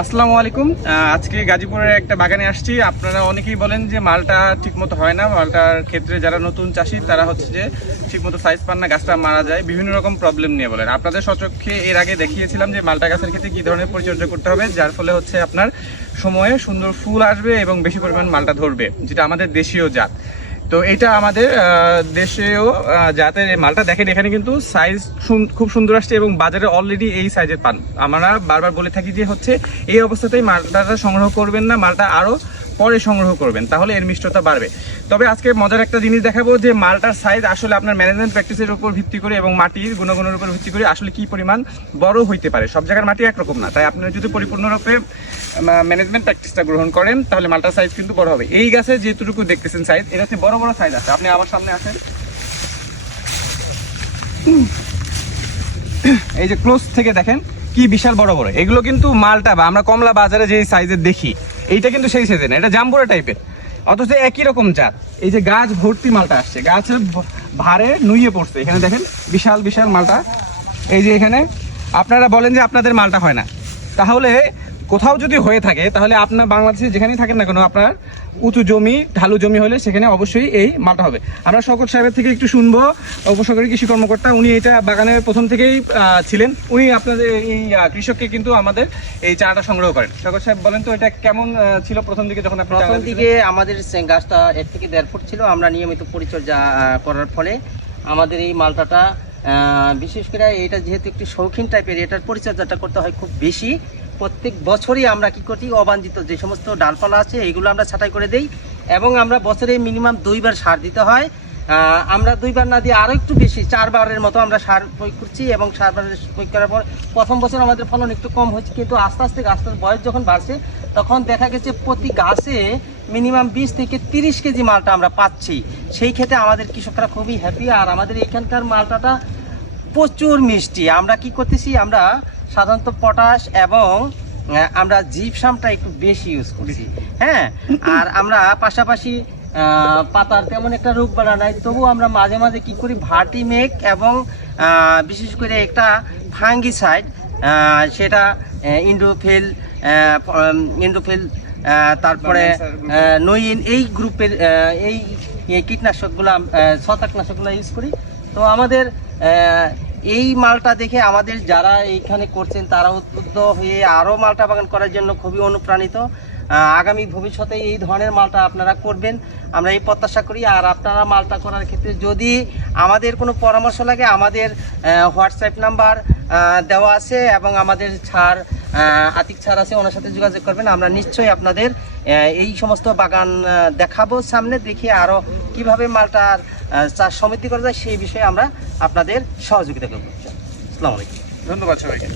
আসসালামু আলাইকুম। আজকে গাজীপুরের একটা বাগানে আসছি। আপনারা অনেকেই বলেন যে মালটা ঠিকমতো হয় না, মালটার ক্ষেত্রে যারা নতুন চাষি তারা হচ্ছে যে ঠিকমতো সাইজ পান না, গাছটা মারা যায়, বিভিন্ন রকম প্রবলেম নিয়ে বলেন। আপনাদের সচক্ষে এর আগে দেখিয়েছিলাম যে মালটা গাছের ক্ষেত্রে কী ধরনের পরিচর্যা করতে হবে, যার ফলে হচ্ছে আপনার সময়ে সুন্দর ফুল আসবে এবং বেশি পরিমাণ মালটা ধরবে, যেটা আমাদের দেশীয় জাত। তো এটা আমাদের দেশেও জাতের মালটা দেখেন, এখানে কিন্তু সাইজ খুব সুন্দর আসছে এবং বাজারে অলরেডি এই সাইজের পান। আমরা বারবার বলে থাকি যে হচ্ছে এই অবস্থাতেই মালটাটা সংগ্রহ করবেন না, মালটা আরও পরে সংগ্রহ করবেন, তাহলে এর মিষ্টতা বাড়বে। তবে আজকে মজার একটা জিনিস দেখাবো যে মালটার সাইজ আসলে আপনার ম্যানেজমেন্ট প্র্যাকটিসের উপর ভিত্তি করে এবং মাটির গুণগুণের উপর ভিত্তি করে আসলে কি পরিমাণ বড় হইতে পারে। সব জায়গার মাটি একরকম না, তাই আপনারা যদি পরিপূর্ণরূপে ম্যানেজমেন্ট প্র্যাকটিসটা গ্রহণ করেন তাহলে মালটার সাইজ কিন্তু বড় হবে। এই গাছে যেটুকু দেখতেছেন সাইজ, এটা হচ্ছে বড় বড় সাইজ আছে। আপনি আমার সামনে আসেন, এই যে ক্লোজ থেকে দেখেন কি বিশাল বড় বড়। এগুলো কিন্তু মালটা বা আমরা কমলা বাজারে যে সাইজের দেখি, এইটা কিন্তু সেই সাইজের না, এটা জাম্বুরা টাইপের, অথচ একই রকম জাত। এই যে গাছ ভর্তি মালটা আসছে, গাছের ভারে নুইয়ে পড়ছে। এখানে দেখেন বিশাল বিশাল মালটা। এই যে এখানে আপনারা বলেন যে আপনাদের মালটা হয় না, তাহলে কোথাও যদি হয়ে থাকে তাহলে আপনার বাংলাদেশে যেখানেই থাকেন না কেন, আপনার উঁচু জমি ঢালু জমি হলে সেখানে অবশ্যই এই মালটা হবে। আমরা শওকত সাহেবের থেকে একটু শুনবো, উপসহকারী কৃষি কর্মকর্তা, উনি এটা বাগানের প্রথম থেকেই ছিলেন। উনি আপনাদের এই কৃষককে কিন্তু আমাদের এই চারাটা সংগ্রহ করেন। শওকত সাহেব বলেন তো এটা কেমন ছিল প্রথম দিকে যখন আপনি? প্রথম দিকে আমাদের গাছটা 1 থেকে 1.5 ফুট ছিল। আমরা নিয়মিত পরিচর্যা করার ফলে আমাদের এই মালটাটা বিশেষ করে এটা যেহেতু একটি শৌখিন টাইপের, এটার পরিচর্যাটা করতে হয় খুব বেশি। প্রত্যেক বছরই আমরা কি করি, অবাঞ্ছিত যে সমস্ত ডালপালা আছে এইগুলো আমরা ছাঁটাই করে দেই এবং আমরা বছরে মিনিমাম 2 বার সার দিতে হয়। আমরা 2 বার না দিয়ে আরও একটু বেশি 4 বারের মতো আমরা সার প্রয়োগ করছি এবং সার প্রয়োগ করার পর প্রথম বছর আমাদের ফলন একটু কম হচ্ছে, কিন্তু আস্তে আস্তে গাছটার বয়স যখন বাড়ছে তখন দেখা গেছে প্রতি গাছে মিনিমাম 20 থেকে 30 কেজি মালটা আমরা পাচ্ছি। সেই ক্ষেত্রে আমাদের কৃষকরা খুবই হ্যাপি। আর আমাদের এখানকার মালটাটা প্রচুর মিষ্টি। আমরা কি করতেছি, আমরা সাধারণত পটাশ এবং আমরা জিপসামটা একটু বেশি ইউজ করছি। হ্যাঁ, আর আমরা পাশাপাশি পাতার তেমন একটা রোগ বাড়া নাই, তবু আমরা মাঝে মাঝে কি করি, ভার্টিমেক এবং বিশেষ করে একটা ফাঙ্গিসাইড, সেটা ইন্ডোফিল তারপরে নইন, এই গ্রুপের এই কীটনাশকগুলো ছত্রাকনাশকগুলো ইউজ করি। তো আমাদের এই মালটা দেখে আমাদের যারা এইখানে করছেন তারা উদ্বুদ্ধ হয়ে আরও মালটা বাগান করার জন্য খুবই অনুপ্রাণিত। আগামী ভবিষ্যতে এই ধরনের মালটা আপনারা করবেন, আমরা এই প্রত্যাশা করি। আর আপনারা মালটা করার ক্ষেত্রে যদি আমাদের কোনো পরামর্শ লাগে, আমাদের হোয়াটসঅ্যাপ নাম্বার দেওয়া আছে এবং আমাদের আতিক ছাড় আছে, ওনার সাথে যোগাযোগ করবেন। আমরা নিশ্চয়ই আপনাদের এই সমস্ত বাগান দেখাবো, সামনে দেখে আরও কীভাবে মালটার চাষ সমিতি করা যায় সেই বিষয়ে আমরা আপনাদের সহযোগিতা করব। আসসালামু আলাইকুম, ধন্যবাদ সবাইকে।